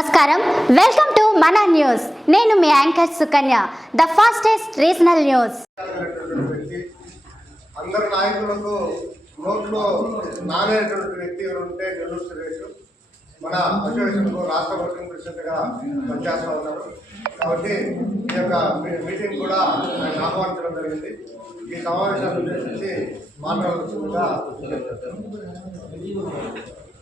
నమస్కారం. Welcome to మన news నేను మీ anchor Sukanya the fastest regional news అనేటటువంటి అందరు నాయకులకు నోట్లో నానేటువంటి వ్యక్తి ఎవరు ఉంటే నెల్లూరు సురేష్ మన అసోసియేషన్కు రాష్ట్ర వర్కింగ్ ప్రెసిడెంట్గా పనిచేస్తూ ఉన్నారు. కాబట్టి ఈ యొక్క మీటింగ్ కూడా ఆయన ఆహ్వానించడం జరిగింది. ఈ సమావేశాన్ని ఉద్దేశించి మాట్లాడాల్సిందిగా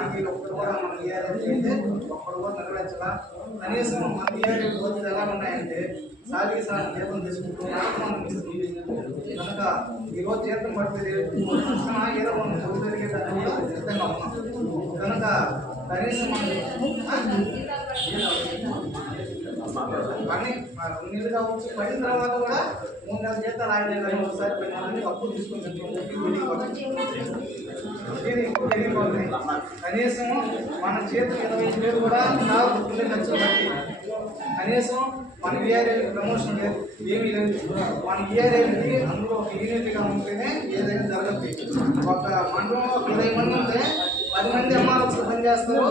స్టేజ్ మీద గారికి కూడా ఒక్కడు కూడా నెరవేర్చాల. కనీసం మన వీఆర్ఏ రోజులు ఎలా ఉన్నాయంటే సాగి సాగి జీతం తీసుకుంటూ మనం ఇస్తుంది కనుక జీతం పడితే ఏదో మనం చదువు జరిగేదాన్ని కూడా సిద్ధంగా ఉన్నాం. కనుక కనీసం మనం కానీ రెండు నెలలు కావచ్చు పడిన తర్వాత కూడా మూడు నెలల జీతాలు ఆయన ఒకసారి పెట్టాలని అప్పు తీసుకొని పెట్టుకుంటుంది కనీసం మన చేతులు ఇరవై ఐదు వేలు కూడా నాకు గుర్తుండే ఖర్చులు బట్టి కనీసం మన విఆర్ఏ ప్రమోషన్ లేదు ఏమీ లేదు. మన విఆర్ఏకి అందులో ఒక యూనిట్గా ఉంటేనే ఏదైనా జరగదు. ఒక మండలంలో ఒక ఇరవై మంది ఉంటే పది మంది ఎంఆర్ఎస్ పని చేస్తారు.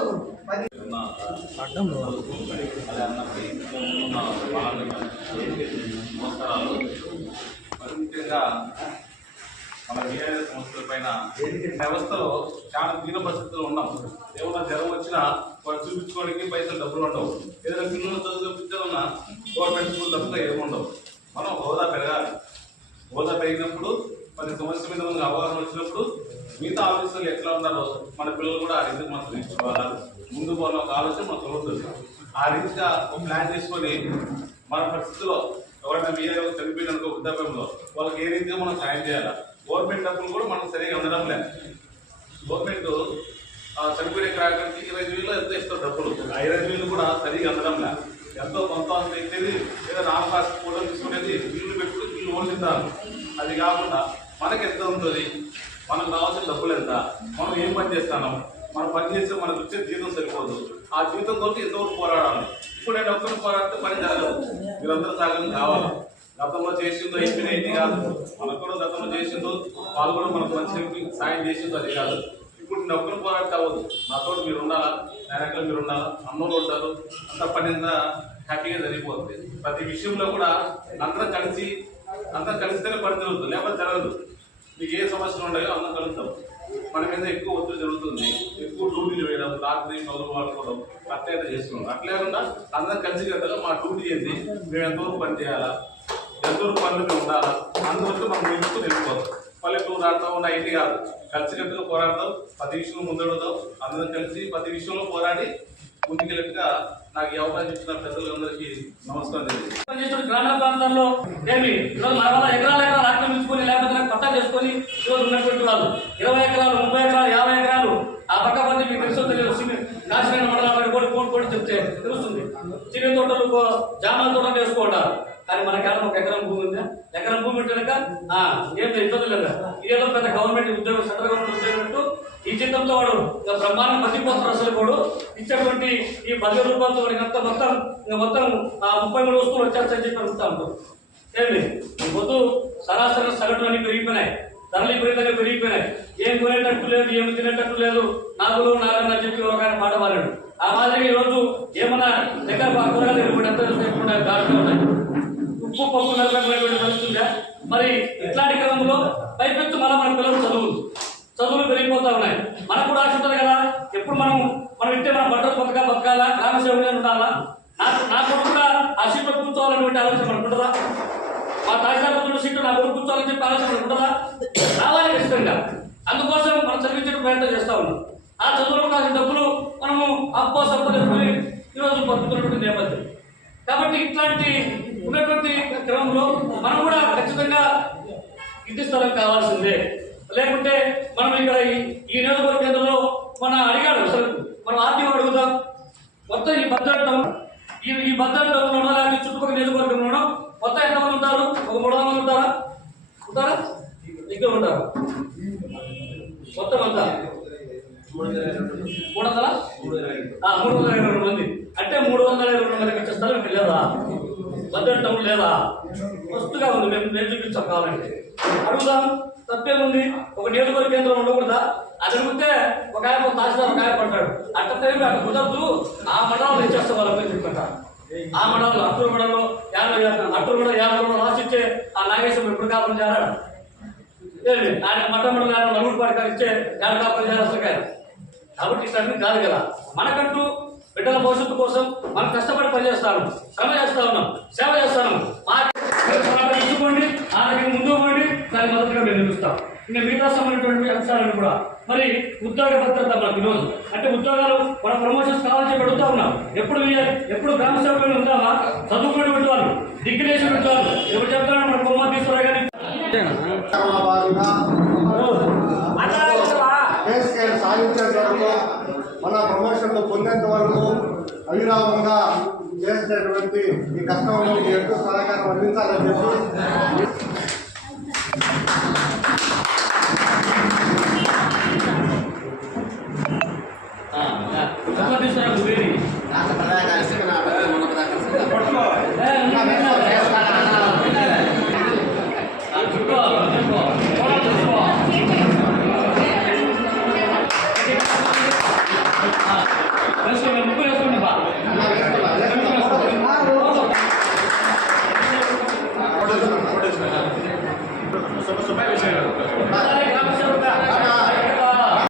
ముఖ్యంగా మన విఆర్ఏ సంస్థల పైన వ్యవస్థలో చాలా దీన పరిస్థితుల్లో ఉన్నాం ఏమన్నా జ్వరం వచ్చినా వాడు చూపించుకోవడానికి పైసలు డబ్బులు ఉండవు ఏదైనా పిల్లలు చదువు చూపించాలన్నా గవర్నమెంట్ స్కూల్ తప్పగా ఏమి ఉండవు మనం హోదా పెరగాలి హోదా పెరిగినప్పుడు మరి సమస్య మీద మనకు అవగాహన వచ్చినప్పుడు మిగతా ఆఫీసర్లు ఎట్లా ఉన్నారో మన పిల్లలు కూడా ఆ మనం తీర్చుకోవాలి ఆలోచన మనకు కలుగుతుంది ఆ రీతిగా ఒక ప్లాన్ చేసుకొని మన పరిస్థితిలో ఎవరైనా మీరే చనిపోయిన అనుకో వృద్ధాప్యంలో వాళ్ళకి ఏ రీతిగా మనం సాయం చేయాలి? గవర్నమెంట్ డబ్బులు కూడా మనకు సరిగా ఉండడం లేదు గవర్నమెంట్ ఆ చనిపోయిన క్రాకానికి ఇరవై ఐదు వేలు ఎంత ఇస్తారు డబ్బులు? ఆ ఇరవై ఐదు వేలు కూడా సరిగా అందడం లేదు ఎంతో కొంత అంత ఇచ్చేది ఏదో నామకాస్త ఫోటో తీసుకునేది బిల్లు పెట్టుకుని బిల్లు ఓడిస్తారు అది కాకుండా మనకి ఎంత ఉంటుంది? మనకు కావాల్సిన డబ్బులు ఎంత? మనం ఏం పని చేస్తున్నాం మనం పని చేస్తే మనకు వచ్చే జీతం సరిపోదు. ఆ జీతం కొరకు ఎంతవరకు పోరాడాలి? ఇప్పుడు నేను ఒక్కరు పోరాడితే పని జరగదు. మీరందరూ సహకారం కావాలి. గతంలో చేసిందో అయిపోయినా ఇది కాదు. మనకు కూడా గతంలో చేసిందో వాళ్ళు కూడా మనకు మంచి సాయం చేసిందో అది కాదు. ఇప్పుడు నేను ఒక్కరు పోరాడితే అవ్వదు. నాతో మీరు ఉండాలా? డైరెక్టర్ మీరు ఉండాలా? అన్నోళ్ళు ఉంటారు. అంత పని హ్యాపీగా జరిగిపోతుంది. ప్రతి విషయంలో కూడా అందరం కలిసి అందరం కలిస్తేనే పని జరుగుతుంది. లేకపోతే జరగదు. మీకు ఏ సమస్యలు ఉన్నాయో అందరం కలుగుతాం మన మీద ఎక్కువ ఒత్తిడి జరుగుతుంది. డ్యూటీలు వేయడం రాత్రి పనులు వాడుకోవడం అట్లా చేస్తున్నాం అట్లేకుండా అందరం కలిసికట్టుగా మా డ్యూటీ ఏంటి మేము ఎంతవరకు పని చేయాలా ఎంతవరకు పనులు మేము ఉండాలా అందువరకు మనం నిలుస్తూ వెళ్ళిపోతాం పల్లెటూరు ఆడతాం ఉన్న ఇది కాదు కలిసికట్టుగా పోరాడతాం ప్రతి విషయంలో ముందడుగుతాం అందరం కలిసి ప్రతి విషయంలో పోరాడి ముందుకెళ్ళట్టుగా నాకు ఈ అవకాశం ఇచ్చిన పెద్దలందరికీ నమస్కారం తెలియజేస్తాను గ్రామీణ ప్రాంతాల్లో ఏమి ఈరోజు మన వల్ల ఎకరాల ఎకరాలు ఆక్రమించుకొని లేకపోతే నాకు పట్టా చేసుకొని ఈరోజు ఉన్నటువంటి వాళ్ళు ఇరవై ఎకరాలు ముప్పై ఎకరాలు యాభై ఎకరాలు ఆ పక్క మంది మీకు తెలుసో తెలియదు. సిమి మండలాలు కూడా ఫోన్ కోడి చెప్తే తెలుస్తుంది. చిన్న తోటలు జామాల తోటలు వేసుకుంటారు కానీ మనకి ఒక ఎకరం భూమి ఉందా? ఎకరం భూమి ఉంటే కనుక ఆ, ఏం ఇబ్బంది లేదా. ఏదో పెద్ద గవర్నమెంట్ ఉద్యోగం సెంట్రల్ గవర్నమెంట్ ఉద్యోగం ఈ జీతంతో వాడు ఇంకా బ్రహ్మాండం బతికిపోతారు అసలు వాడు ఇచ్చేటువంటి ఈ పది రూపాయలతో వాడికి అంతా మొత్తం ఇంకా మొత్తం ఆ ముప్పై మూడు వస్తువులు వచ్చేస్తాయని చెప్పి అనుకుంటా ఉంటాం ఏమి? వద్దు సరాసరి సగటులు అన్ని పెరిగిపోయినాయి. ధరలు విపరీతంగా పెరిగిపోయినాయి. ఏం ఏమి తినేటట్టు లేదు. నాగులు నాగన్న చెప్పి ఒక ఆయన మాట పాడాడు ఆ మాదిరిగా ఈ రోజు ఏమన్నా దగ్గర కూరగాయలు వెళ్ళిపోయి ఎంత లేకుండా ఉన్నాయి. ఉప్పు పప్పు నలభైనటువంటి పరిస్థితుందా మరి ఇట్లాంటి క్రమంలో పైపెత్తు మన మన పిల్లలు చదువులు. చదువులు పెరిగిపోతా ఉన్నాయి. మనకు కూడా ఆశ ఉంటుంది కదా? ఎప్పుడు మనం మనం ఇంటే మనం బట్టలు బతక బతకాలా? గ్రామ సేవకులు ఉండాలా? నాకు నా కొడుకు కూడా ఆ సీట్లో కూర్చోవాలనేటువంటి ఆలోచన మనకు మా తాజా సీట్లు నా కొడుకు కూర్చోవాలని చెప్పి ఆలోచన మనకు రావాలి ఖచ్చితంగా. అందుకోసం మనం చదివించడం ప్రయత్నం చేస్తా ఉన్నాం. ఆ చదువులో కాసిన డబ్బులు మనము అప్పో సప్పో ఈరోజు పంపుతున్నటువంటి నేపథ్యం. కాబట్టి ఇట్లాంటి ఉన్నటువంటి క్రమంలో మనం కూడా ఖచ్చితంగా ఇంటి స్థలం కావాల్సిందే. లేకుంటే మనం ఇక్కడ ఈ నియోజకవర్గ కేంద్రంలో మన అడిగాడు అసలు మనం ఆర్థిక అడుగుదాం. మొత్తం ఈ భద్రతం ఈ ఈ భద్రతంలో లేకపోతే చుట్టుపక్కల నియోజకవర్గంలోనో మొత్తం ఎంతమంది ఉంటారు? ఒక మూడు వందల మంది ఉంటారా? ఉంటారా? ఇక్కడ ఉంటారు? మొత్తం అంతా? మూడు వందల ఆ, మూడు వందల ఇరవై రెండు మంది. అంటే మూడు వందల ఇరవై రెండు మందికి వచ్చే స్థలం లేదా? బడ్జెట్ టౌన్ లేదా? వస్తుగా ఉంది మేము మేము చూపించాం కావాలంటే. అడుగుదాం. తప్పేముంది? ఒక నియోజకవర్గ కేంద్రం ఉండకూడదా? అది అడిగితే ఒక ఆయన తహసీల్దార్ ఒక ఆయన అట్ట టైం అట్ట కుదరదు. ఆ మండలంలో ఇచ్చేస్తాం వాళ్ళకి చెప్పుకుంటారు ఆ మండలంలో అట్టూరు మండలంలో యాభై అట్టూరు మండలం యాభై మండలం రాసిచ్చే ఆ నాగేశ్వరం ఎప్పుడు కాపురం చేరాడు? ఏంటి ఆయన మఠం మండలం నలుగురు పాటికి ఇచ్చే యాడ కాపురం చేరాల్సిన కాబట్టి ఇట్లాంటివి కాదు కదా. మనకంటూ బిడ్డల భవిష్యత్తు కోసం మనం కష్టపడి పనిచేస్తాను శ్రమ చేస్తా ఉన్నాం. సేవ చేస్తాను ఇచ్చుకోండి ఆరోగ్యం ముందు పోండి దాని మొదటిగా మేము నిలుస్తాం ఇంకా మిగతా సంబంధించినటువంటి అంశాలను కూడా. మరి ఉద్యోగ భద్రత మనకు ఈరోజు. అంటే ఉద్యోగాలు మన ప్రమోషన్స్ కావాలని చెప్పి అడుగుతా ఉన్నాం. ఎప్పుడు ఎప్పుడు గ్రామ సేవకులు ఉందామా చదువుకునేటువంటి వాళ్ళు డిగ్రీ చేసినటువంటి వాళ్ళు కార్యక్రమంలో భాగంగా వరకు మన ప్రమోషన్లు పొందేంత వరకు అవిరామంగా చేసేటటువంటి ఈ కష్టంలో మీ ఎక్కువ సహకారం అందించాలని చెప్పి 確かに僕らその